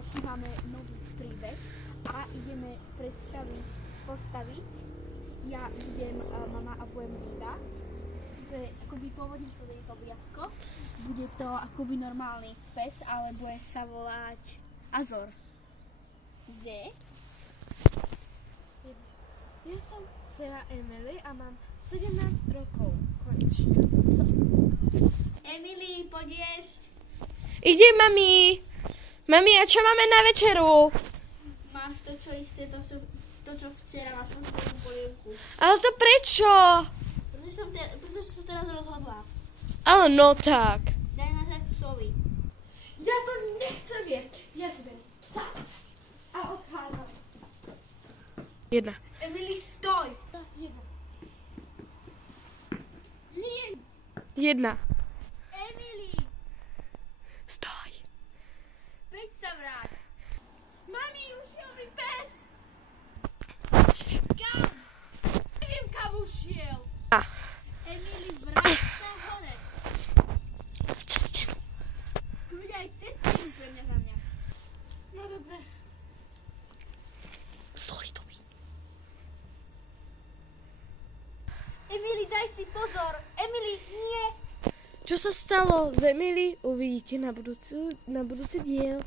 rozprávky máme nový príbeh a ideme predstaviť postavy. Ja budem mama a budem Linda. To je akoby pôvodne to je to bliasko. Bude to akoby normálny pes, ale bude sa volať Azor. Z. Ja som dcera Emily a mám 17 rokov. Konečne. Emily, poď jesť. Ide, mami. Mami, a čo máme na večeru? Máš to, čo isté, to čo včera máš tú polievku. Ale to prečo? Pretože som teraz rozhodla. Ale no tak. Daj na tak psovi. Ja to nechcem jesť. Ja si beriem psa. A odchádzam. Jedna. Emily, stoj. Jedna. Nie. Jedna. Emily, Stoj. veď sa vráť. Mami, ušiel mi pes. Kam? Neviem, kam ušiel. A. Emily, vráť sa hore. Cez stenu. Kľuď aj cez stenu pre mňa za mňa. No dobre. Solidovi. Emily, daj si pozor. Emily, nie. Čo sa stalo z Emily, uvidíte na budúci diel.